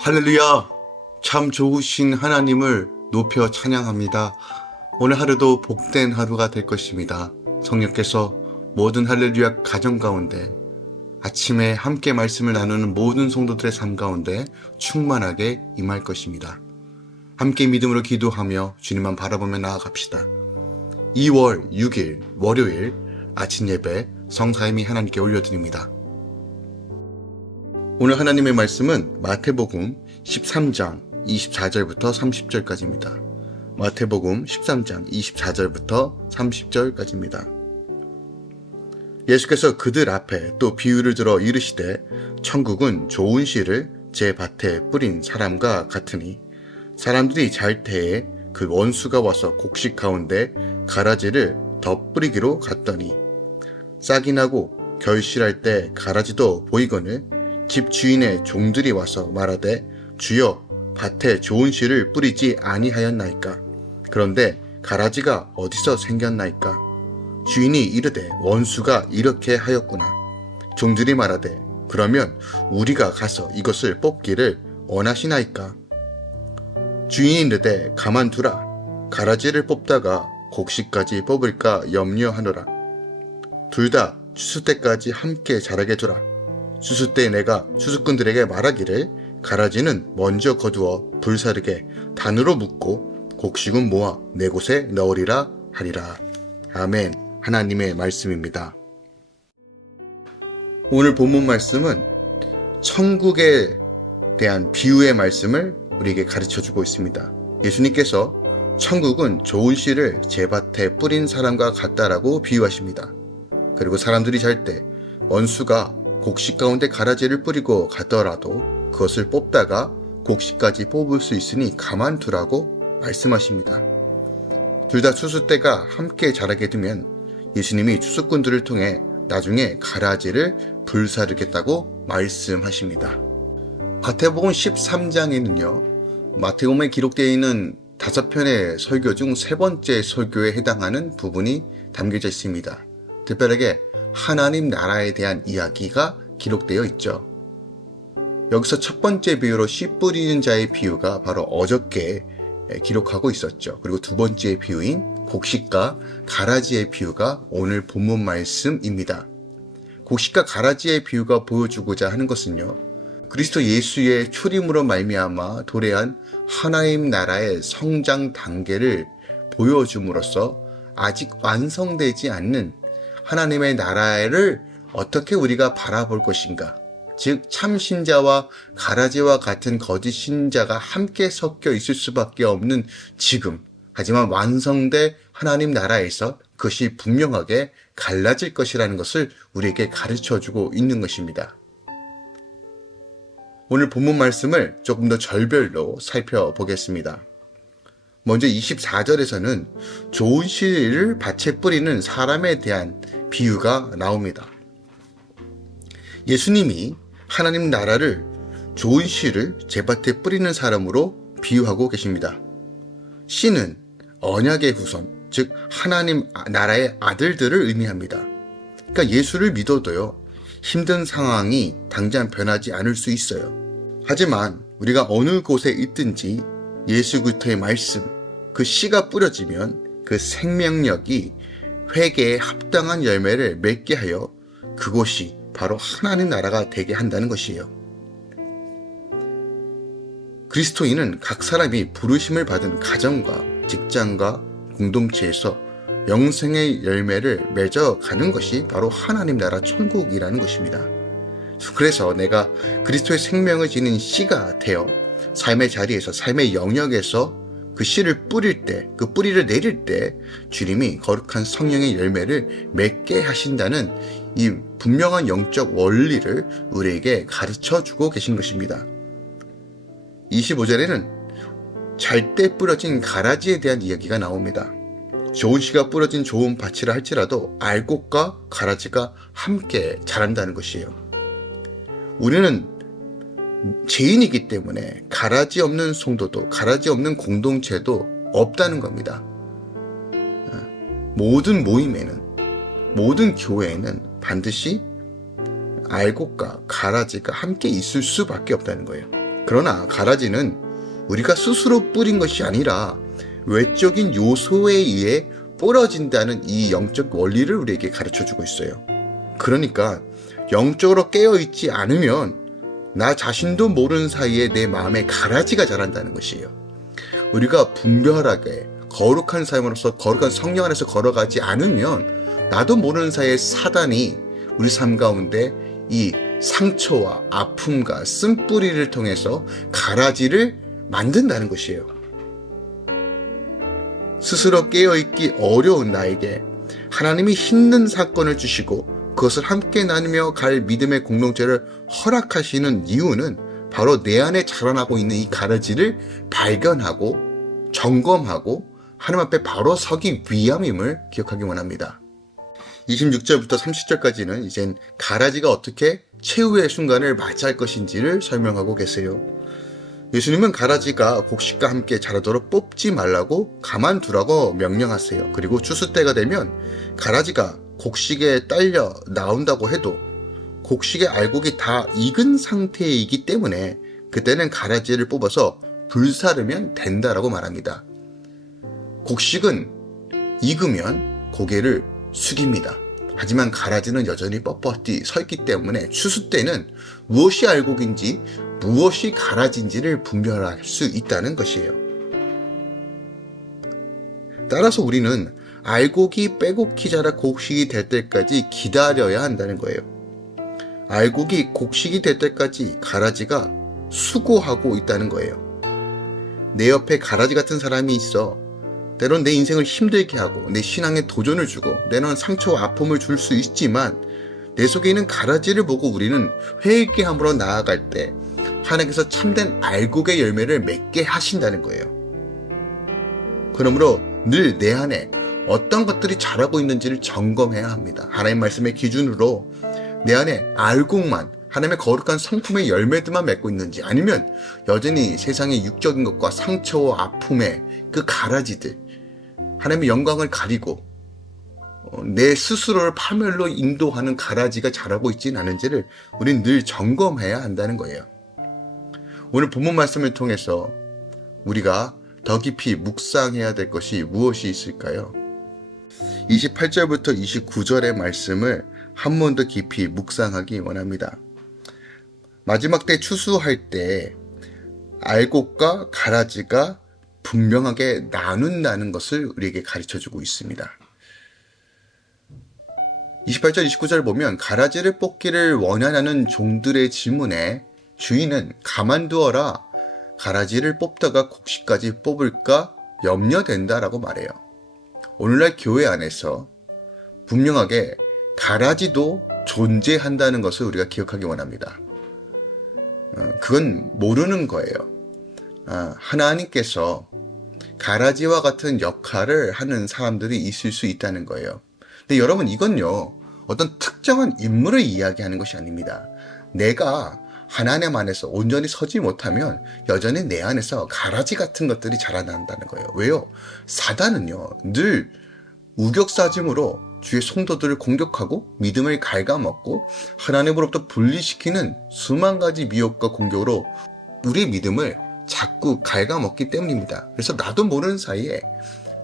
할렐루야! 참 좋으신 하나님을 높여 찬양합니다. 오늘 하루도 복된 하루가 될 것입니다. 성령께서 모든 할렐루야 가정 가운데 아침에 함께 말씀을 나누는 모든 성도들의 삶 가운데 충만하게 임할 것입니다. 함께 믿음으로 기도하며 주님만 바라보며 나아갑시다. 2월 6일 월요일 아침 예배 성사임이 하나님께 올려드립니다. 오늘 하나님의 말씀은 마태복음 13장 24절부터 30절까지입니다. 마태복음 13장 24절부터 30절까지입니다. 예수께서 그들 앞에 또 비유를 들어 이르시되 천국은 좋은 씨를 제 밭에 뿌린 사람과 같으니 사람들이 잘 때에 그 원수가 와서 곡식 가운데 가라지를 덧뿌리기로 갔더니 싹이 나고 결실할 때 가라지도 보이거늘 집 주인의 종들이 와서 말하되 주여 밭에 좋은 씨를 뿌리지 아니하였나이까. 그런데 가라지가 어디서 생겼나이까. 주인이 이르되 원수가 이렇게 하였구나. 종들이 말하되 그러면 우리가 가서 이것을 뽑기를 원하시나이까. 주인이 이르되 가만두라. 가라지를 뽑다가 곡식까지 뽑을까 염려하노라. 둘 다 추수 때까지 함께 자라게 두라. 추수 때 내가 추수꾼들에게 말하기를 가라지는 먼저 거두어 불사르게 단으로 묶고 곡식은 모아 내 곳에 넣으리라 하리라. 아멘. 하나님의 말씀입니다. 오늘 본문 말씀은 천국에 대한 비유의 말씀을 우리에게 가르쳐주고 있습니다. 예수님께서 천국은 좋은 씨를 제 밭에 뿌린 사람과 같다라고 비유하십니다. 그리고 사람들이 잘 때 원수가 곡식 가운데 가라지를 뿌리고 가더라도 그것을 뽑다가 곡식까지 뽑을 수 있으니 가만두라고 말씀하십니다. 둘 다 추수 때가 함께 자라게 되면 예수님이 추수꾼들을 통해 나중에 가라지를 불사르겠다고 말씀하십니다. 마태복음 13장에는요, 마태복음에 기록되어 있는 5편의 설교 중 3번째 설교에 해당하는 부분이 담겨져 있습니다. 특별하게 하나님 나라에 대한 이야기가 기록되어 있죠. 여기서 첫 번째 비유로 씨 뿌리는 자의 비유가 바로 어저께 기록하고 있었죠. 그리고 두 번째 비유인 곡식과 가라지의 비유가 오늘 본문 말씀입니다. 곡식과 가라지의 비유가 보여주고자 하는 것은요, 그리스도 예수의 출임으로 말미암아 도래한 하나님 나라의 성장 단계를 보여줌으로써 아직 완성되지 않는 하나님의 나라를 어떻게 우리가 바라볼 것인가, 즉 참신자와 가라지와 같은 거짓 신자가 함께 섞여 있을 수밖에 없는 지금, 하지만 완성된 하나님 나라에서 그것이 분명하게 갈라질 것이라는 것을 우리에게 가르쳐주고 있는 것입니다. 오늘 본문 말씀을 조금 더 절별로 살펴보겠습니다. 먼저 24절에서는 좋은 씨를 밭에 뿌리는 사람에 대한 비유가 나옵니다. 예수님이 하나님 나라를 좋은 씨를 제 밭에 뿌리는 사람으로 비유하고 계십니다. 씨는 언약의 후손, 즉 하나님 나라의 아들들을 의미합니다. 그러니까 예수를 믿어도요, 힘든 상황이 당장 변하지 않을 수 있어요. 하지만 우리가 어느 곳에 있든지 예수 그리스도의 말씀, 그 씨가 뿌려지면 그 생명력이 회개에 합당한 열매를 맺게 하여 그곳이 바로 하나님 나라가 되게 한다는 것이에요. 그리스도인은 각 사람이 부르심을 받은 가정과 직장과 공동체에서 영생의 열매를 맺어가는 것이 바로 하나님 나라 천국이라는 것입니다. 그래서 내가 그리스도의 생명을 지닌 씨가 되어 삶의 자리에서, 삶의 영역에서 그 씨를 뿌릴 때, 그 뿌리를 내릴 때 주님이 거룩한 성령의 열매를 맺게 하신다는 이 분명한 영적 원리를 우리에게 가르쳐주고 계신 것입니다. 25절에는 잘 때 뿌려진 가라지에 대한 이야기가 나옵니다. 좋은 씨가 뿌려진 좋은 밭이라 할지라도 알곡과 가라지가 함께 자란다는 것이에요. 우리는 죄인이기 때문에 가라지 없는 성도도, 가라지 없는 공동체도 없다는 겁니다. 모든 모임에는, 모든 교회에는 반드시 알곡과 가라지가 함께 있을 수밖에 없다는 거예요. 그러나 가라지는 우리가 스스로 뿌린 것이 아니라 외적인 요소에 의해 뿌려진다는 이 영적 원리를 우리에게 가르쳐주고 있어요. 그러니까 영적으로 깨어있지 않으면 나 자신도 모르는 사이에 내 마음에 가라지가 자란다는 것이에요. 우리가 분별하게 거룩한 삶으로서 거룩한 성령 안에서 걸어가지 않으면 나도 모르는 사이에 사단이 우리 삶 가운데 이 상처와 아픔과 쓴뿌리를 통해서 가라지를 만든다는 것이에요. 스스로 깨어있기 어려운 나에게 하나님이 힘든 사건을 주시고 그것을 함께 나누며 갈 믿음의 공동체를 허락하시는 이유는 바로 내 안에 자라나고 있는 이 가라지를 발견하고 점검하고 하나님 앞에 바로 서기 위함임을 기억하기 원합니다. 26절부터 30절까지는 이젠 가라지가 어떻게 최후의 순간을 맞이할 것인지를 설명하고 계세요. 예수님은 가라지가 곡식과 함께 자라도록 뽑지 말라고 가만두라고 명령하세요. 그리고 추수 때가 되면 가라지가 곡식에 딸려 나온다고 해도 곡식의 알곡이 다 익은 상태이기 때문에 그때는 가라지를 뽑아서 불사르면 된다라고 말합니다. 곡식은 익으면 고개를 숙입니다. 하지만 가라지는 여전히 뻣뻣히 서 있기 때문에 추수 때는 무엇이 알곡인지 무엇이 가라지인지를 분별할 수 있다는 것이에요. 따라서 우리는 알곡이 빼곡히 자라 곡식이 될 때까지 기다려야 한다는 거예요. 알곡이 곡식이 될 때까지 가라지가 수고하고 있다는 거예요. 내 옆에 가라지 같은 사람이 있어 때론 내 인생을 힘들게 하고 내 신앙에 도전을 주고 때론 상처와 아픔을 줄 수 있지만 내 속에 있는 가라지를 보고 우리는 회개함으로 나아갈 때 하나님께서 참된 알곡의 열매를 맺게 하신다는 거예요. 그러므로 늘 내 안에 어떤 것들이 자라고 있는지를 점검해야 합니다. 하나님 말씀의 기준으로 내 안에 알곡만 하나님의 거룩한 성품의 열매들만 맺고 있는지 아니면 여전히 세상의 육적인 것과 상처와 아픔의 그 가라지들 하나님의 영광을 가리고 내 스스로를 파멸로 인도하는 가라지가 자라고 있지는 않은지를 우리는 늘 점검해야 한다는 거예요. 오늘 본문 말씀을 통해서 우리가 더 깊이 묵상해야 될 것이 무엇이 있을까요? 28절부터 29절의 말씀을 한 번 더 깊이 묵상하기 원합니다. 마지막 때 추수할 때 알곡과 가라지가 분명하게 나눈다는 것을 우리에게 가르쳐주고 있습니다. 28절, 29절 보면 가라지를 뽑기를 원하는 종들의 질문에 주인은 가만두어라, 가라지를 뽑다가 곡식까지 뽑을까 염려된다라고 말해요. 오늘날 교회 안에서 분명하게 가라지도 존재한다는 것을 우리가 기억하기 원합니다. 그건 모르는 거예요. 하나님께서 가라지와 같은 역할을 하는 사람들이 있을 수 있다는 거예요. 근데 여러분 이건요 어떤 특정한 인물을 이야기하는 것이 아닙니다. 내가 하나님 안에서 온전히 서지 못하면 여전히 내 안에서 가라지 같은 것들이 자라난다는 거예요. 왜요? 사단은요 늘 우격사짐으로 주의 성도들을 공격하고 믿음을 갉아먹고 하나님으로부터 분리시키는 수만 가지 미혹과 공격으로 우리의 믿음을 자꾸 갉아먹기 때문입니다. 그래서 나도 모르는 사이에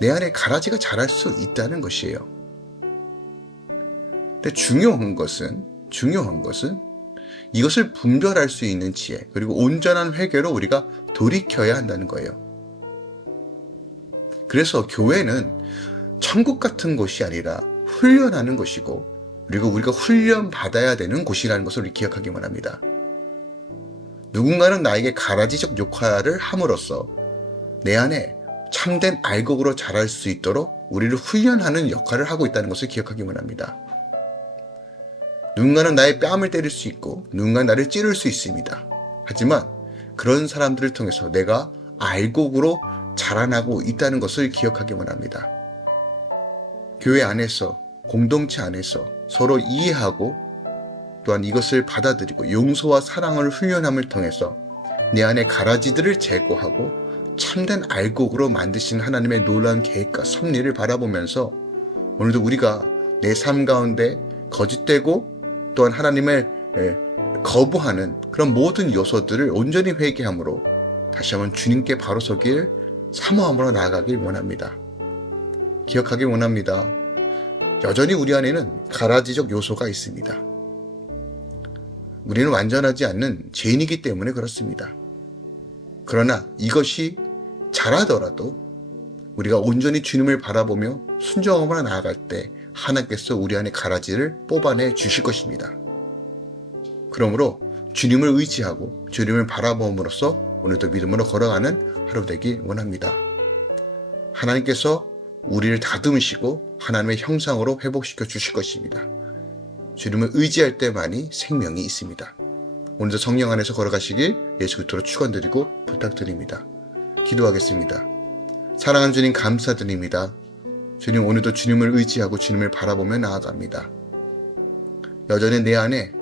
내 안에 가라지가 자랄 수 있다는 것이에요. 근데 중요한 것은 이것을 분별할 수 있는 지혜 그리고 온전한 회개로 우리가 돌이켜야 한다는 거예요. 그래서 교회는 천국 같은 곳이 아니라 훈련하는 것이고 그리고 우리가 훈련받아야 되는 곳이라는 것을 우리 기억하기만 합니다. 누군가는 나에게 가라지적 역할을 함으로써 내 안에 참된 알곡으로 자랄 수 있도록 우리를 훈련하는 역할을 하고 있다는 것을 기억하기만 합니다. 누군가는 나의 뺨을 때릴 수 있고 누군가는 나를 찌를 수 있습니다. 하지만 그런 사람들을 통해서 내가 알곡으로 자라나고 있다는 것을 기억하기만 합니다. 교회 안에서 공동체 안에서 서로 이해하고 또한 이것을 받아들이고 용서와 사랑을 훈련함을 통해서 내 안에 가라지들을 제거하고 참된 알곡으로 만드신 하나님의 놀라운 계획과 섭리를 바라보면서 오늘도 우리가 내 삶 가운데 거짓되고 또한 하나님을 거부하는 그런 모든 요소들을 온전히 회개함으로 다시 한번 주님께 바로 서길 사모함으로 나아가길 원합니다. 기억하길 원합니다. 여전히 우리 안에는 가라지적 요소가 있습니다. 우리는 완전하지 않는 죄인이기 때문에 그렇습니다. 그러나 이것이 잘하더라도 우리가 온전히 주님을 바라보며 순종함으로 나아갈 때 하나님께서 우리 안에 가라지를 뽑아내 주실 것입니다. 그러므로 주님을 의지하고 주님을 바라봄으로써 오늘도 믿음으로 걸어가는 하루 되길 원합니다. 하나님께서 우리를 다듬으시고 하나님의 형상으로 회복시켜 주실 것입니다. 주님을 의지할 때만이 생명이 있습니다. 오늘도 성령 안에서 걸어가시길 예수 그리스도로 축원드리고 부탁드립니다. 기도하겠습니다. 사랑하는 주님 감사드립니다. 주님 오늘도 주님을 의지하고 주님을 바라보며 나아갑니다. 여전히 내 안에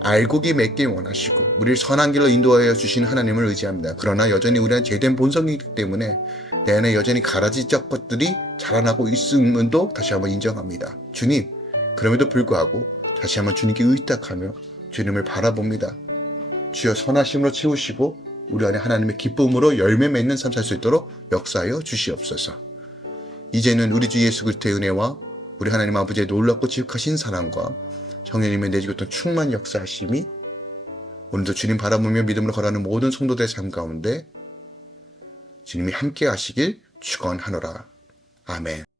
알곡이 맺길 원하시고 우리를 선한 길로 인도하여 주신 하나님을 의지합니다. 그러나 여전히 우리는 죄된 본성이기 때문에 내 안에 여전히 가라지적 것들이 자라나고 있음도 다시 한번 인정합니다. 주님, 그럼에도 불구하고 다시 한번 주님께 의탁하며 주님을 바라봅니다. 주여 선하심으로 채우시고 우리 안에 하나님의 기쁨으로 열매 맺는 삶 살 수 있도록 역사하여 주시옵소서. 이제는 우리 주 예수 그리스도의 은혜와 우리 하나님 아버지의 놀랍고 지극하신 사랑과 성령님의 내주셨던 충만 역사하심이 오늘도 주님 바라보며 믿음으로 걸어가는 모든 성도들의 삶 가운데 주님이 함께 하시길 축원하노라. 아멘.